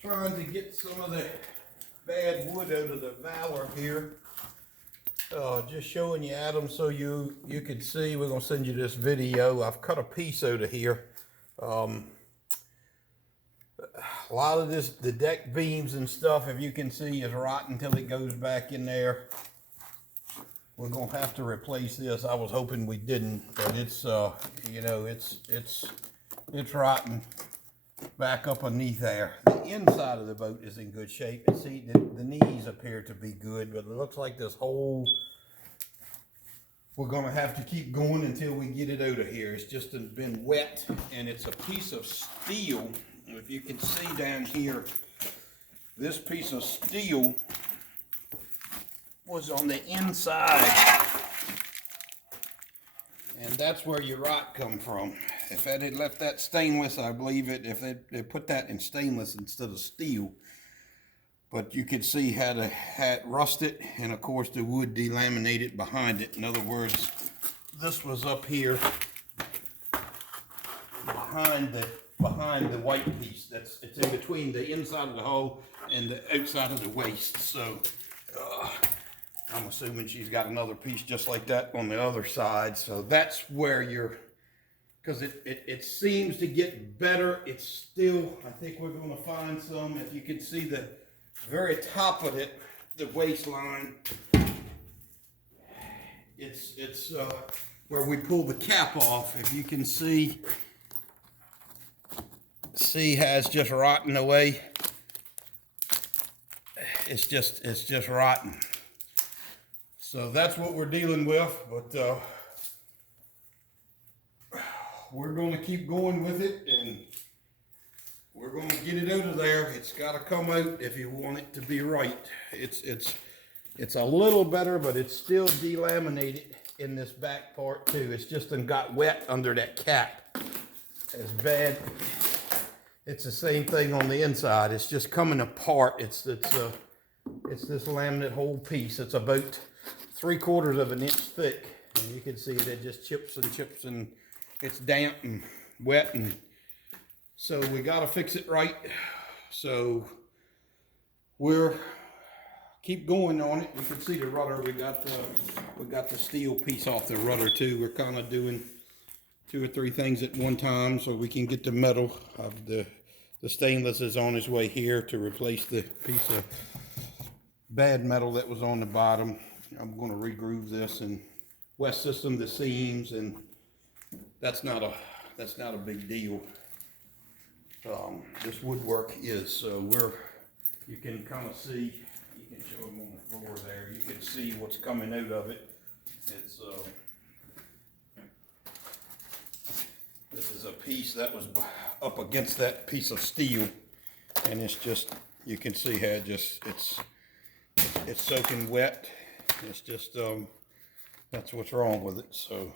trying to get some of the bad wood out of the Valor here. Just showing you, Adam, so you can see. We're gonna send you this video. I've cut a piece out of here. A lot of this, the deck beams and stuff, if you can see, is rotten until it goes back in there. We're gonna have to replace this. I was hoping we didn't, but it's you know, it's rotten back up underneath there. The inside of the boat is in good shape. And see, the knees appear to be good, but it looks like this whole, we're gonna have to keep going until we get it out of here. It's just been wet, and it's a piece of steel. If you can see down here, this piece of steel was on the inside, and that's where your rot come from. If that had left that stainless, I believe it, if they put that in stainless instead of steel, but you could see how it had rusted, and of course the wood delaminated behind it. In other words, this was up here behind the white piece. It's in between the inside of the hull and the outside of the waist. So I'm assuming she's got another piece just like that on the other side. So that's where because it seems to get better. It's still, I think we're going to find some. If you can see the very top of it, the waistline, it's where we pull the cap off. If you can see has just rotten away. It's just rotten. So that's what we're dealing with, but we're going to keep going with it, and we're going to get it out of there. It's got to come out if you want it to be right. It's a little better, but it's still delaminated in this back part too. It's just got wet under that cap. As bad. It's the same thing on the inside. It's just coming apart. It's this laminate whole piece. It's about 3/4 of an inch thick, and you can see that just chips, and it's damp and wet, and so we got to fix it right. So we're keep going on it. You can see the rudder. We got the steel piece off the rudder too. We're kind of doing 2 or 3 things at one time so we can get the metal of the stainless is on its way here to replace the piece of bad metal that was on the bottom. I'm going to re-groove this and west system the seams, and that's not a big deal. This woodwork is, so you can kind of see, you can show them on the floor there, you can see what's coming out of it. It's this is a piece that was up against that piece of steel, and it's just, you can see how it's soaking wet. It's just that's what's wrong with it. So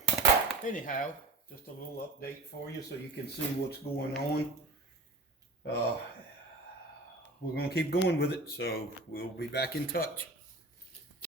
anyhow, just a little update for you so you can see what's going on. We're going to keep going with it, so we'll be back in touch.